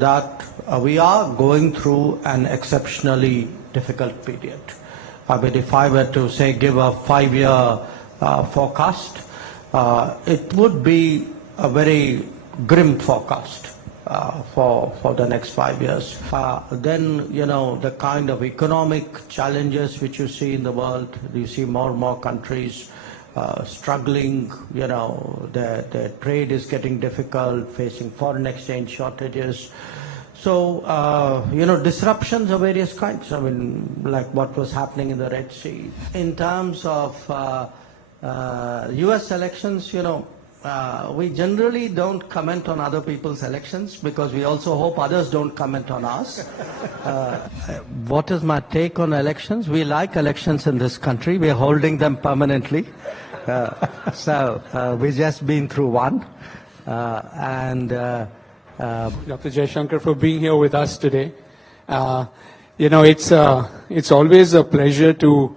that we are going through an exceptionally difficult period. I mean, if I were to say give a 5-year forecast, it would be a very grim forecast for the next 5 years. Then, you know, the kind of economic challenges which you see in the world, you see more and more countries struggling, you know, their trade is getting difficult, facing foreign exchange shortages. So, you know, disruptions of various kinds, I mean, like what was happening in the Red Sea. In terms of US elections, you know, we generally don't comment on other people's elections because we also hope others don't comment on us. What is my take on elections? We like elections in this country. We are holding them permanently. So we've just been through one. Dr. Jaishankar, for being here with us today. You know, it's always a pleasure to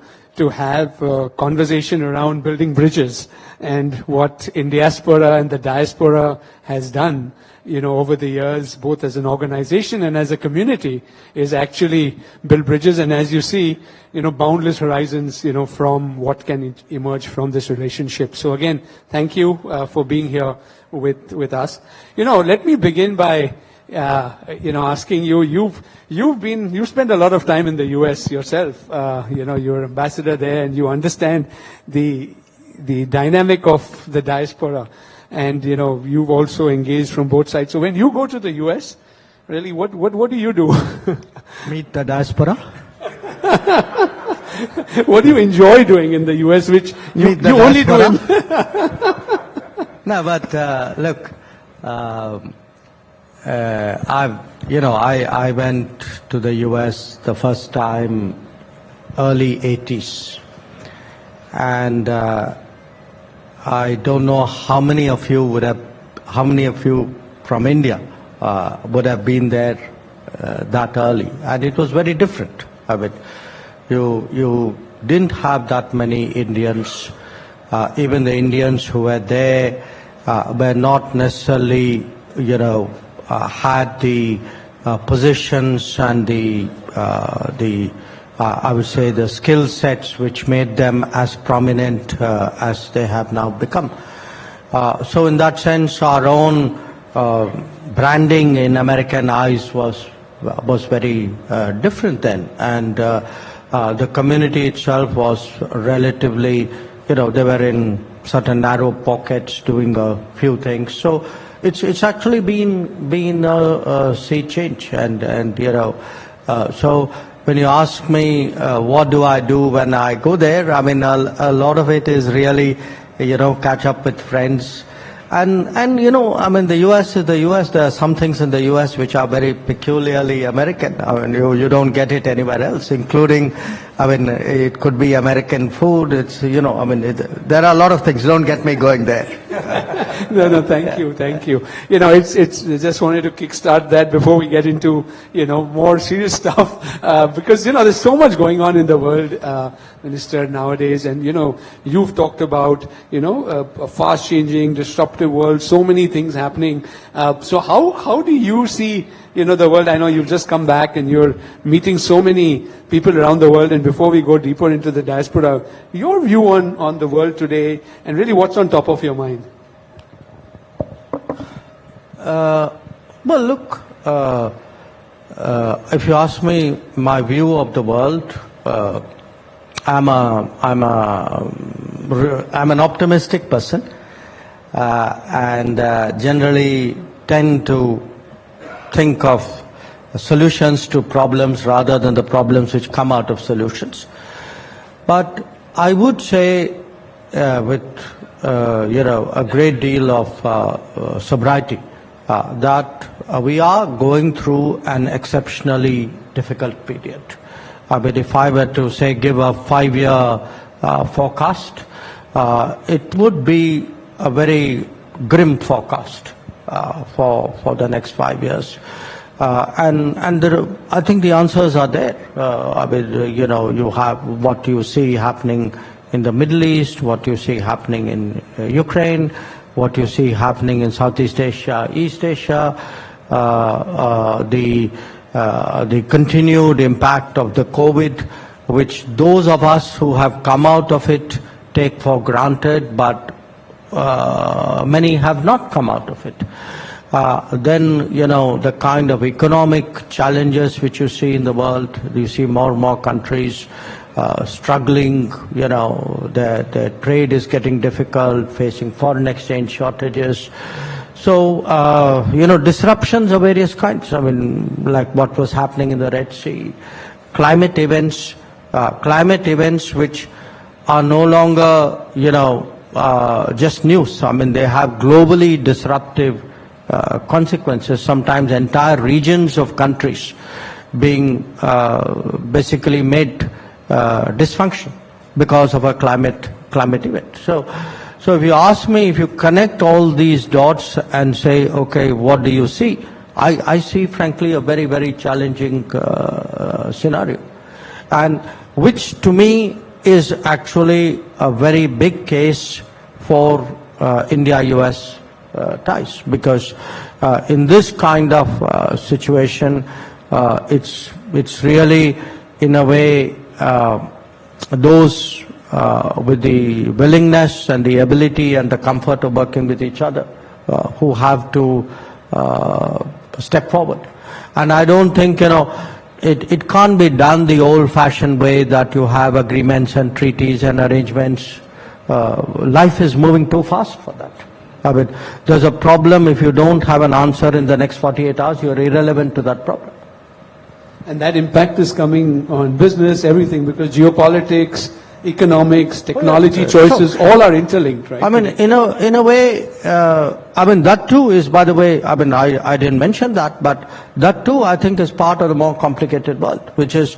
have a conversation around building bridges and what in diaspora and the diaspora has done, you know, over the years, both as an organization and as a community, is actually build bridges. And as you see, you know, boundless horizons, you know, from what can emerge from this relationship. So again, thank you for being here with us. You know, let me begin by you know, asking you, you spent a lot of time in the US yourself. You know, you're ambassador there and you understand the dynamic of the diaspora. And, you know, you've also engaged from both sides. So when you go to the US, really, what do you do? Meet the diaspora. What do you enjoy doing in the US, which you only do in... No, but look, I went to the US the first time early 80s, and I don't know how many of you from India would have been there that early, and it was very different. I mean, you didn't have that many Indians. Even the Indians who were there were not necessarily, you know, had the positions and the I would say the skill sets which made them as prominent as they have now become. So in that sense, our own branding in American eyes was very different then, and the community itself was relatively, you know, they were in certain narrow pockets doing a few things. So it's actually been a sea change, and you know, so when you ask me what do I do when I go there, I mean a lot of it is really, you know, catch up with friends. And you know, I mean, the US is the US. There are some things in the US which are very peculiarly American. I mean, you don't get it anywhere else, including, I mean, it could be American food. It's, you know, I mean, there are a lot of things. Don't get me going there. No, thank you. You know, it's I just wanted to kickstart that before we get into, you know, more serious stuff, because, you know, there's so much going on in the world, Minister, nowadays, and, you know, you've talked about, you know, a fast-changing, disruptive world, so many things happening. So how do you see, you know, the world? I know you've just come back and you're meeting so many people around the world. And before we go deeper into the diaspora, your view on the world today and really what's on top of your mind? Well, look, if you ask me my view of the world, I'm an optimistic person, and generally tend to think of solutions to problems rather than the problems which come out of solutions. But I would say with you know, a great deal of sobriety that we are going through an exceptionally difficult period. I mean, if I were to say give a 5-year forecast, it would be a very grim forecast for the next 5 years. And there, I think the answers are there. I mean, you know, you have what you see happening in the Middle East, what you see happening in Ukraine, what you see happening in Southeast Asia, East Asia. the continued impact of the COVID, which those of us who have come out of it take for granted, but many have not come out of it. Then, the kind of economic challenges which you see in the world, you see more and more countries struggling, their trade is getting difficult, facing foreign exchange shortages. So, disruptions of various kinds, like what was happening in the Red Sea, climate events which are no longer, just news. They have globally disruptive consequences, sometimes entire regions of countries being basically made dysfunction because of a climate event. So if you ask me, if you connect all these dots and say, okay, what do you see? I see, frankly, a very, very challenging scenario, and which to me is actually a very big case for India-US ties, because in this kind of situation, it's really, in a way, those with the willingness and the ability and the comfort of working with each other who have to step forward. And I don't think, it can't be done the old-fashioned way that you have agreements and treaties and arrangements. Life is moving too fast for that. There's a problem. If you don't have an answer in the next 48 hours, you're irrelevant to that problem. And that impact is coming on business, everything, because geopolitics, economics, technology choices, all are interlinked, right? In a way, that too is, by the way, I didn't mention that, but that too, I think, is part of the more complicated world, which is,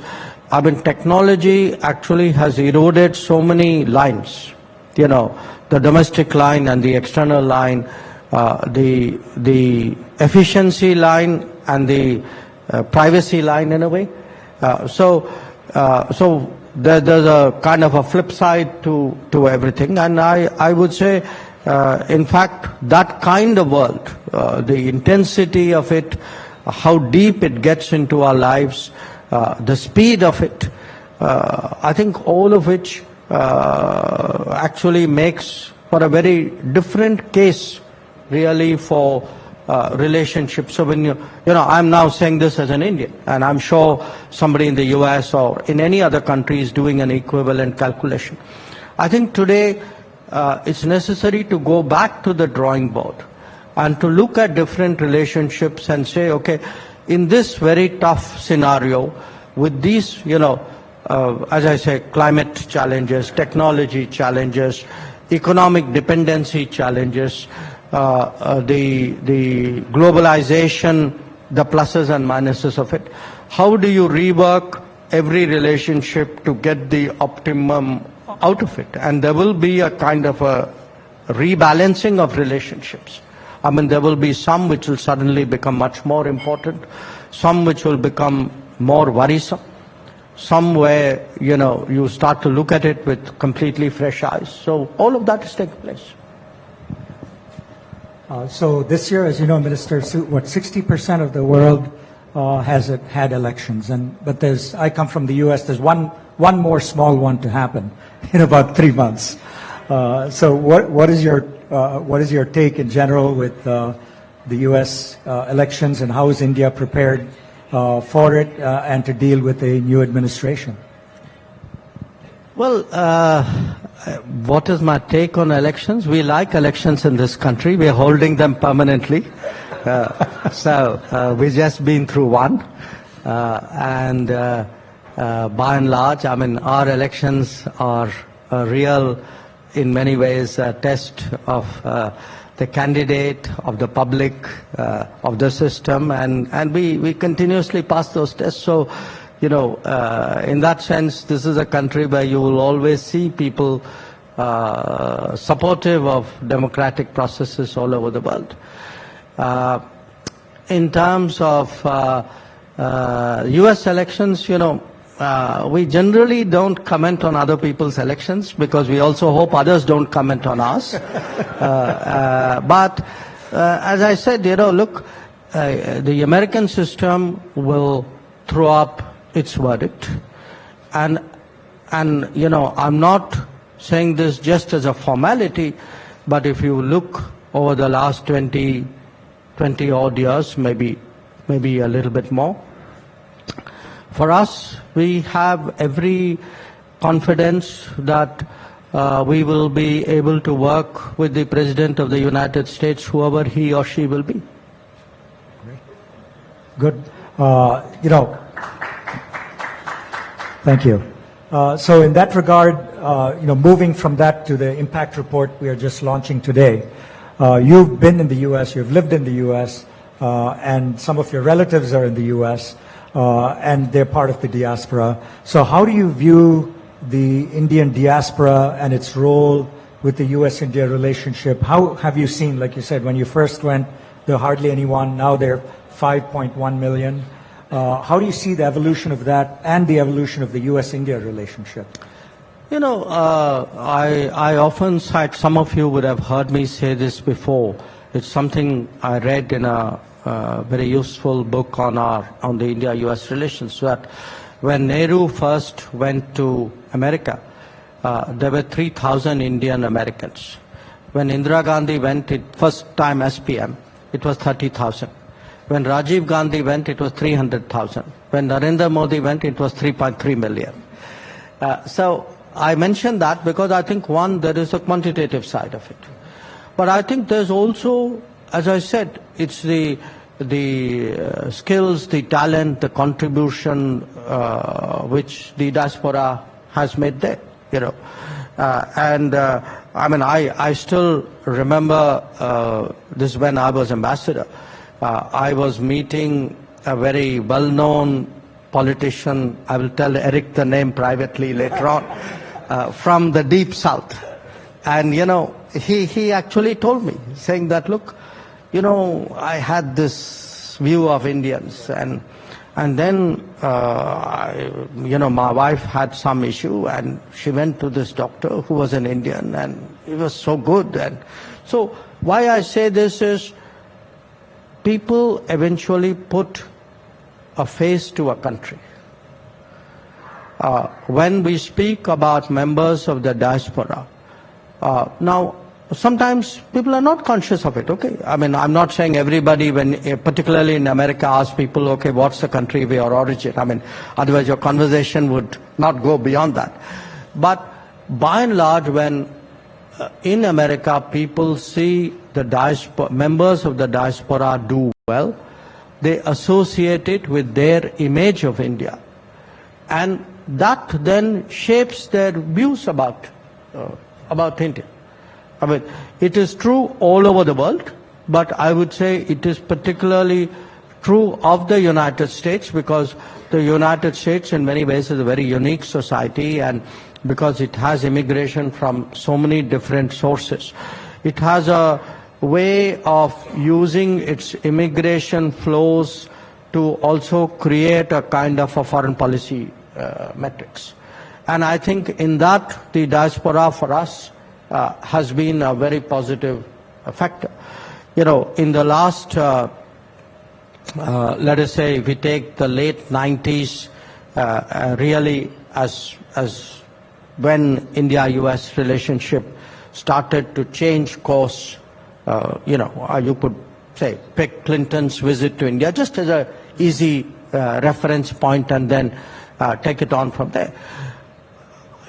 technology actually has eroded so many lines, the domestic line and the external line, the efficiency line and the privacy line, in a way. So there's a kind of a flip side to everything, and I would say, in fact, that kind of world, the intensity of it, how deep it gets into our lives, the speed of it, I think all of which actually makes for a very different case, really, for relationships. So when I'm now saying this as an Indian, and I'm sure somebody in the US or in any other country is doing an equivalent calculation. I think today it's necessary to go back to the drawing board and to look at different relationships and say, okay, in this very tough scenario, with these, as I say, climate challenges, technology challenges, economic dependency challenges, the globalization, the pluses and minuses of it. How do you rework every relationship to get the optimum out of it? And there will be a kind of a rebalancing of relationships. There will be some which will suddenly become much more important, some which will become more worrisome, some where, you start to look at it with completely fresh eyes. So all of that is taking place. So this year, as you know, Minister, 60% of the world has had elections, but I come from the U.S. There's one more small one to happen in about 3 months. So what is your take in general with the U.S. elections, and how is India prepared for it and to deal with a new administration? Well, what is my take on elections? We like elections in this country. We're holding them permanently. So we've just been through one. And by and large, our elections are a real, in many ways, a test of the candidate, of the public, of the system. And we continuously pass those tests. So, in that sense, this is a country where you will always see people supportive of democratic processes all over the world. In terms of U.S. elections, we generally don't comment on other people's elections because we also hope others don't comment on us. But as I said, look, the American system will throw up its verdict, and I'm not saying this just as a formality, but if you look over the last 20 odd years, maybe a little bit more, for us, we have every confidence that we will be able to work with the President of the United States, whoever he or she will be. Good. Thank you. So in that regard, moving from that to the impact report we are just launching today, you've been in the U.S., you've lived in the U.S., and some of your relatives are in the U.S., and they're part of the diaspora. So how do you view the Indian diaspora and its role with the U.S.-India relationship? How have you seen, like you said, when you first went, there were hardly anyone, now there are 5.1 million. How do you see the evolution of that and the evolution of the U.S.-India relationship? I often cite, some of you would have heard me say this before. It's something I read in a very useful book on the India-US relations, that when Nehru first went to America, there were 3,000 Indian Americans. When Indira Gandhi went, first time SPM, it was 30,000. When Rajiv Gandhi went, it was 300,000. When Narendra Modi went, it was 3.3 million. So I mention that because I think, one, there is a quantitative side of it. But I think there's also, as I said, it's the skills, the talent, the contribution which the diaspora has made there, I still remember this when I was ambassador. I was meeting a very well-known politician, I will tell Eric the name privately later on, from the deep south. And, he actually told me, saying that, look, I had this view of Indians, and then, my wife had some issue, and she went to this doctor who was an Indian, and he was so good. And so why I say this is, people eventually put a face to a country. When we speak about members of the diaspora, now, sometimes people are not conscious of it, okay? I'm not saying everybody, particularly in America, asks people, okay, what's the country of your origin? Otherwise your conversation would not go beyond that. But by and large, when in America people see the diaspora, members of the diaspora do well, they associate it with their image of India. And that then shapes their views about India. It is true all over the world, but I would say it is particularly true of the United States, because the United States in many ways is a very unique society, and because it has immigration from so many different sources. It has a way of using its immigration flows to also create a kind of a foreign policy metrics. And I think in that, the diaspora for us has been a very positive factor. In the last, let us say, if we take the late 90s, really as when India-US relationship started to change course, you could say, pick Clinton's visit to India just as an easy reference point, and then take it on from there.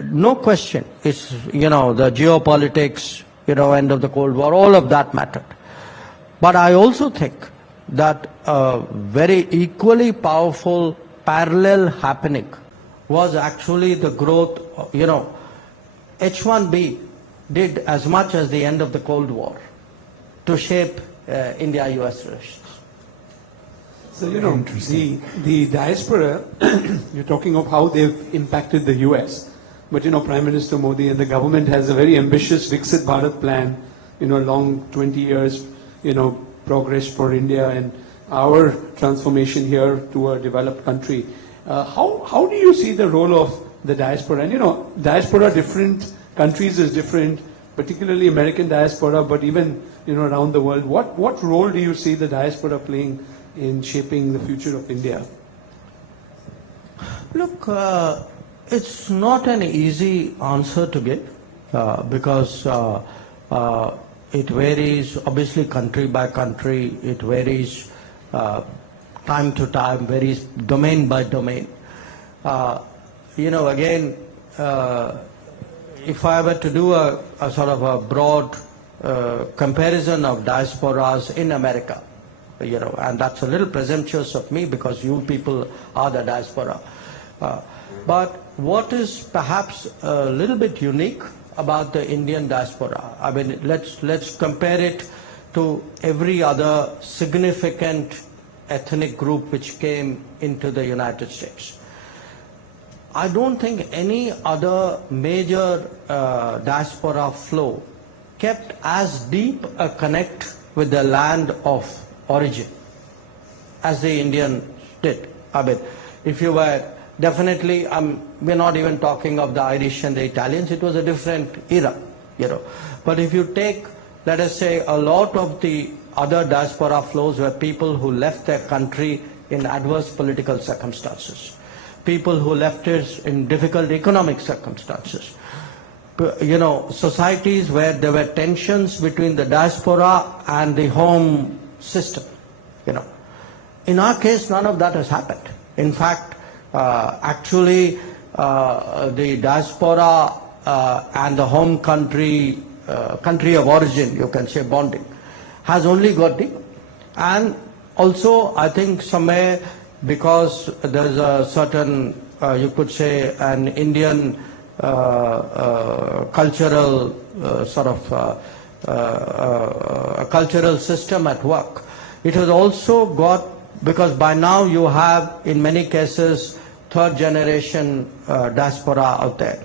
No question, it's, the geopolitics, end of the Cold War, all of that mattered. But I also think that a very equally powerful parallel happening was actually the growth, H-1B did as much as the end of the Cold War to shape India-US relations. So, the diaspora, you're talking of how they've impacted the US. But, Prime Minister Modi and the government has a very ambitious Viksit Bharat plan, long 20 years, progress for India and our transformation here to a developed country. How do you see the role of the diaspora? And, diaspora, different countries is different, particularly American diaspora, but even around the world. What role do you see the diaspora playing in shaping the future of India? Look, it's not an easy answer to give because it varies, obviously, country by country. It varies time to time, varies domain by domain. Again, if I were to do a sort of a broad comparison of diasporas in America, and that's a little presumptuous of me because you people are the diaspora. But what is perhaps a little bit unique about the Indian diaspora, I mean, let's compare it to every other significant ethnic group which came into the United States. I don't think any other major diaspora flow kept as deep a connect with the land of origin as the Indian did. I mean, if you were definitely, we're not even talking of the Irish and the Italians, it was a different era, But if you take, let us say, a lot of the other diaspora flows were people who left their country in adverse political circumstances, people who left us in difficult economic circumstances, societies where there were tensions between the diaspora and the home system, In our case, none of that has happened. In fact, actually, the diaspora and the home country, country of origin, you can say, bonding, has only got deep. And also, I think somewhere, because there is a certain, you could say, an Indian cultural sort of cultural system at work, it has also got, because by now you have, in many cases, third generation diaspora out there.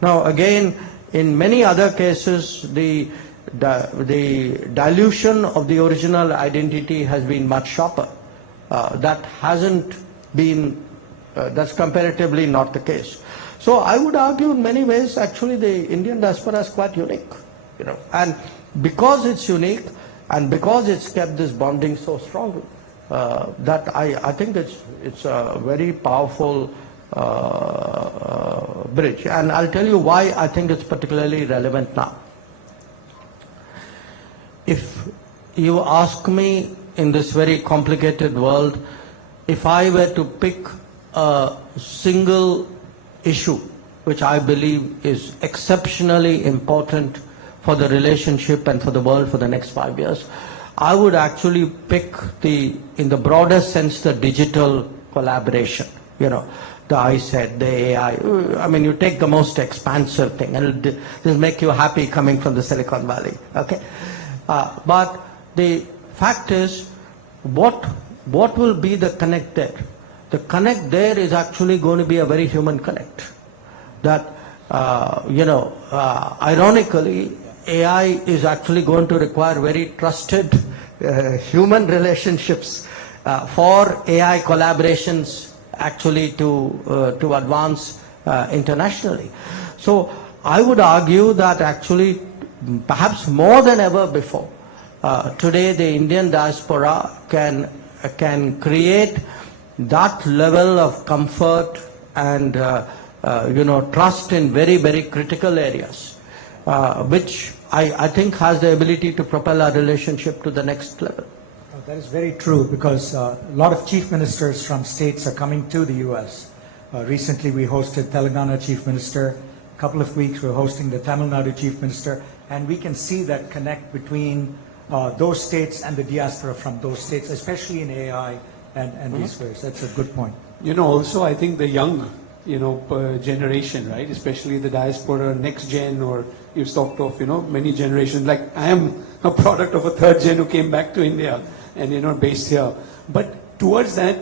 Now again, in many other cases, the dilution of the original identity has been much sharper. That hasn't been, that's comparatively not the case. So I would argue in many ways, actually, the Indian diaspora is quite unique, and because it's unique and because it's kept this bonding so strongly, that I think it's a very powerful bridge. And I'll tell you why I think it's particularly relevant now. If you ask me in this very complicated world, if I were to pick a single issue which I believe is exceptionally important for the relationship and for the world for the next 5 years, I would actually pick in the broader sense, the digital collaboration, the ISET, the AI. I mean, you take the most expansive thing, and it'll just make you happy coming from the Silicon Valley, okay? But the fact is, what will be the connect there? The connect there is actually going to be a very human connect. That, ironically, AI is actually going to require very trusted human relationships for AI collaborations actually to advance internationally. So I would argue that actually, perhaps more than ever before, today the Indian diaspora can create that level of comfort and trust in very, very critical areas, which I think has the ability to propel our relationship to the next level. That is very true, because a lot of chief ministers from states are coming to the U.S. Recently we hosted Telangana chief minister. A couple of weeks we're hosting the Tamil Nadu chief minister, and we can see that connect between those states and the diaspora from those states, especially in AI and these ways. That's a good point. Also I think the young, generation, right? Especially the diaspora, next gen, or you've talked of, many generations. Like I am a product of a third gen who came back to India and, based here. But towards that,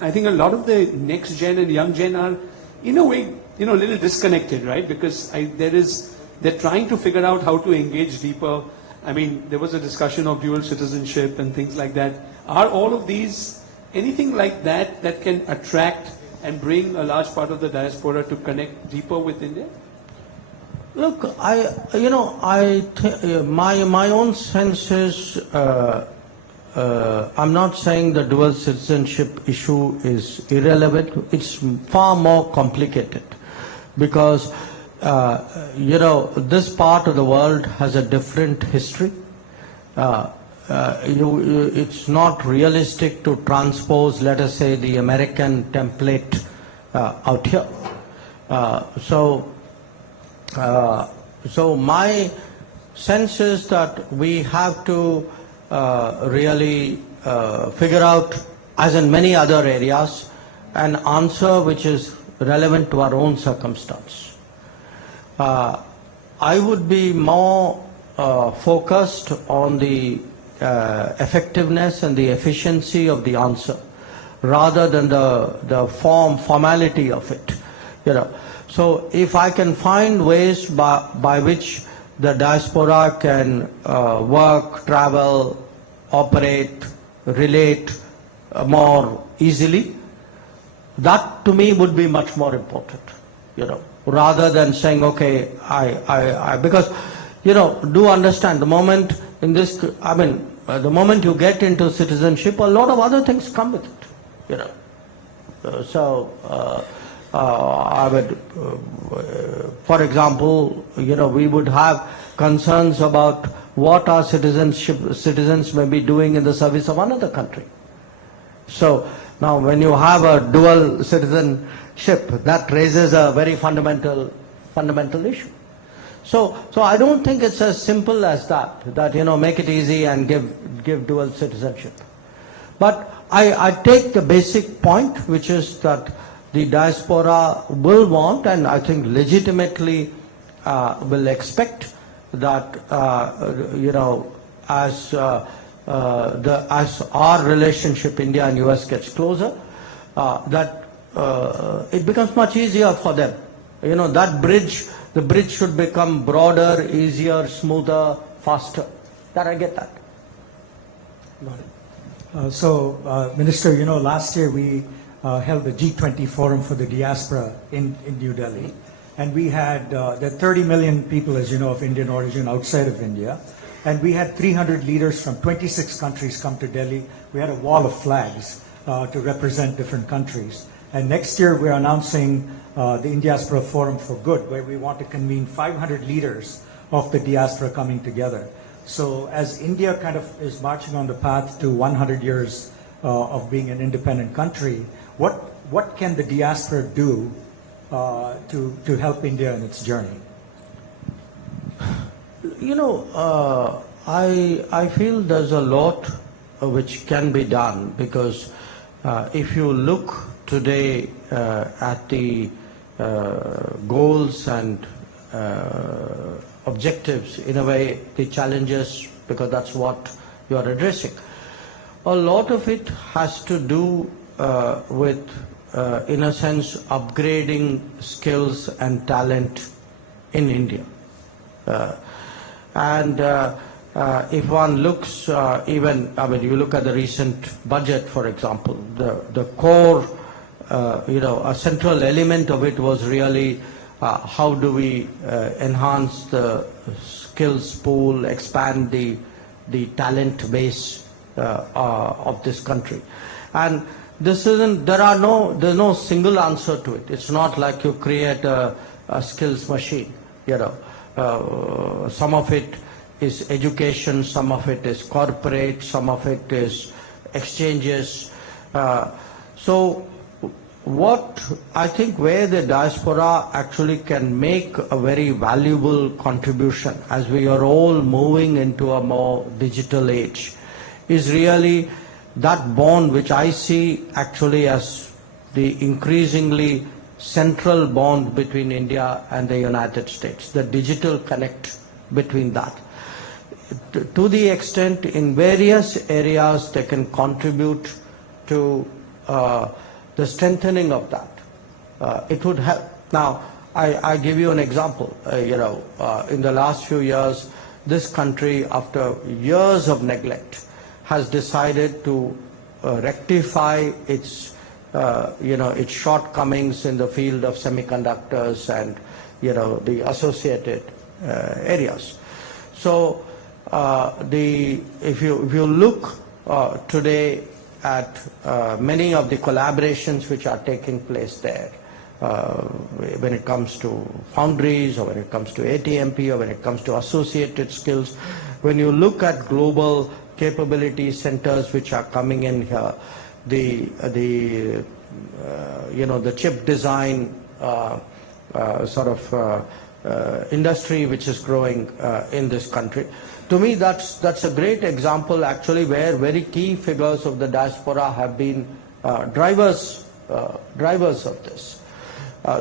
I think a lot of the next gen and young gen are, in a way, a little disconnected, right? Because they're trying to figure out how to engage deeper. I mean, there was a discussion of dual citizenship and things like that. Are all of these anything like that can attract and bring a large part of the diaspora to connect deeper with India? Look, my own sense is, I'm not saying the dual citizenship issue is irrelevant. It's far more complicated because, this part of the world has a different history. It's not realistic to transpose, let us say, the American template out here. So my sense is that we have to really figure out, as in many other areas, an answer which is relevant to our own circumstance. I would be more focused on the effectiveness and the efficiency of the answer rather than the formality of it. So if I can find ways by which the diaspora can work, travel, operate, relate more easily, that to me would be much more important, rather than saying, okay, because, do understand the moment in this, the moment you get into citizenship, a lot of other things come with it, I would, for example, we would have concerns about what our citizens may be doing in the service of another country. So now when you have a dual citizenship, that raises a very fundamental issue. So I don't think it's as simple as that, make it easy and give dual citizenship. But I take the basic point, which is that the diaspora will want, and I think legitimately will expect that, as our relationship, India and US, gets closer, that it becomes much easier for them. That the bridge should become broader, easier, smoother, faster. That I get that. Minister, last year we held the G20 Forum for the Diaspora in New Delhi. And we had, there are 30 million people, as you know, of Indian origin outside of India. And we had 300 leaders from 26 countries come to Delhi. We had a wall of flags to represent different countries. And next year we're announcing the Indiaspora Forum for Good, where we want to convene 500 leaders of the diaspora coming together. So as India kind of is marching on the path to 100 years of being an independent country, what can the diaspora do to help India in its journey? I feel there's a lot which can be done, because if you look today at the goals and objectives, in a way, the challenges, because that's what you are addressing, a lot of it has to do with, in a sense, upgrading skills and talent in India. If one looks you look at the recent budget, for example, the core, a central element of it was really how do we enhance the skills pool, expand the talent base of this country. And there's no single answer to it. It's not like you create a skills machine, some of it is education, some of it is corporate, some of it is exchanges. So what I think where the diaspora actually can make a very valuable contribution, as we are all moving into a more digital age, is really that bond which I see actually as the increasingly central bond between India and the United States, the digital connect between that. To the extent in various areas they can contribute to the strengthening of that, it would help. Now, I give you an example. In the last few years, this country, after years of neglect, has decided to rectify its its shortcomings in the field of semiconductors and the associated areas. So if you look today at many of the collaborations which are taking place there, when it comes to foundries, or when it comes to ATMP, or when it comes to associated skills, when you look at global capability centers which are coming in here, the chip design industry which is growing in this country. To me, that's a great example actually, where very key figures of the diaspora have been drivers of this.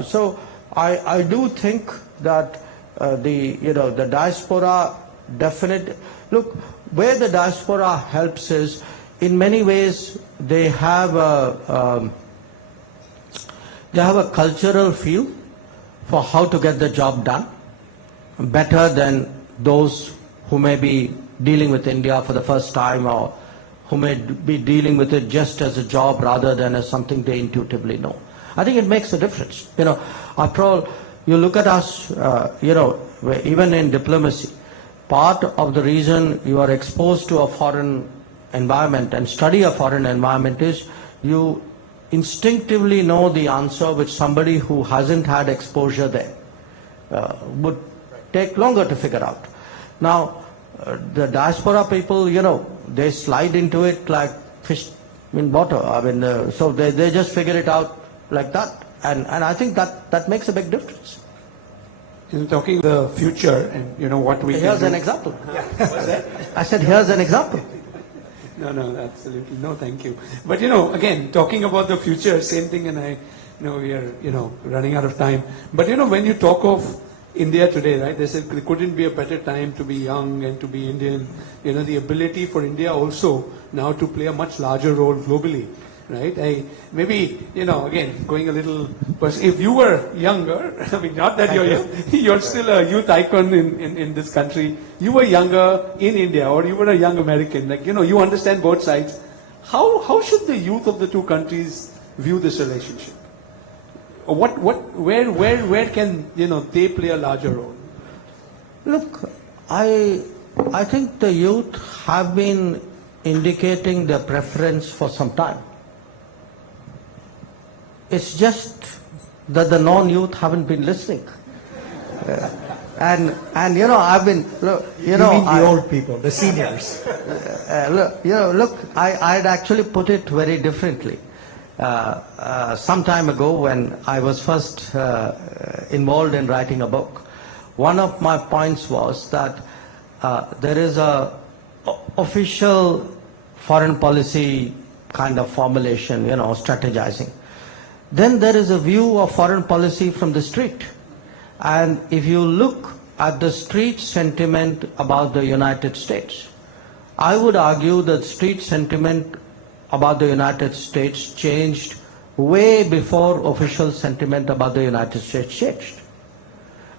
So I do think that the diaspora definitely, look, where the diaspora helps is, in many ways they have a cultural feel for how to get the job done better than those who may be dealing with India for the first time, or who may be dealing with it just as a job rather than as something they intuitively know. I think it makes a difference. After all, you look at us, even in diplomacy, part of the reason you are exposed to a foreign environment and study a foreign environment is you instinctively know the answer which somebody who hasn't had exposure there would take longer to figure out. Now, the diaspora people, they slide into it like fish in water. So they just figure it out like that. And I think that makes a big difference. In talking the future and what we here's can an example. What's that? I said, here's an example. No, absolutely. No, thank you. But, again, talking about the future, same thing, and we are, running out of time. But, when you talk of India today, right, they said there couldn't be a better time to be young and to be Indian. The ability for India also now to play a much larger role globally, right? Maybe, again, going a little, but if you were younger, I mean, not that you're young, you're still a youth icon in this country. You were younger in India, or you were a young American, you understand both sides. How should the youth of the two countries view this relationship? Where can, they play a larger role? Look, I think the youth have been indicating their preference for some time. It's just that the non-youth haven't been listening. And I've been, You mean the old people, the seniors. I'd actually put it very differently. Some time ago, when I was first involved in writing a book, one of my points was that there is a official foreign policy kind of formulation, strategizing. Then there is a view of foreign policy from the street. And if you look at the street sentiment about the United States, I would argue that street sentiment about the United States changed way before official sentiment about the United States changed.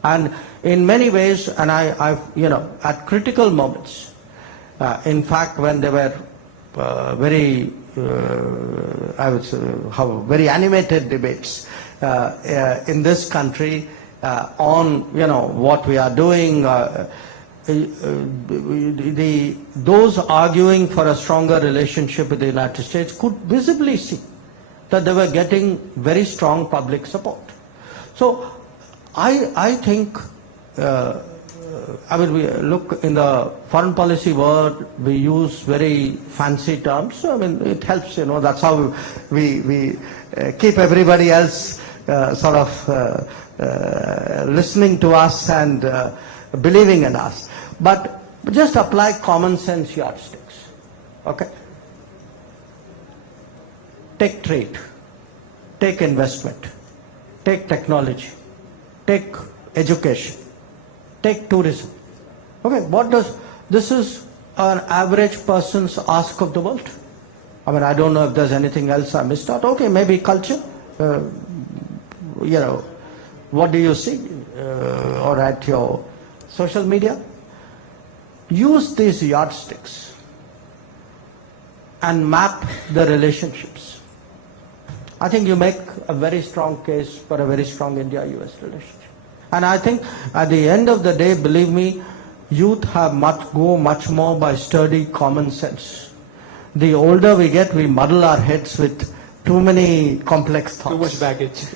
And in many ways, and I've at critical moments, in fact, when there were very very animated debates in this country on what we are doing. Those arguing for a stronger relationship with the United States could visibly see that they were getting very strong public support. So I think, we look in the foreign policy world, we use very fancy terms. So, it helps, that's how we keep everybody else listening to us and believing in us. But just apply common sense yardsticks. Okay? Take trade, take investment, take technology, take education, take tourism. Okay, this is an average person's ask of the world. I don't know if there's anything else I missed out. Okay, maybe culture. What do you see? Or at your social media? Use these yardsticks and map the relationships. I think you make a very strong case for a very strong India-US relationship. And I think at the end of the day, believe me, youth have go much more by sturdy common sense. The older we get, we muddle our heads with too many complex thoughts. Too much baggage.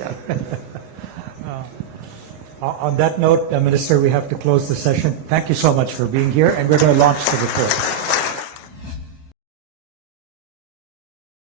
On that note, Minister, we have to close the session. Thank you so much for being here, and we're going to launch the report.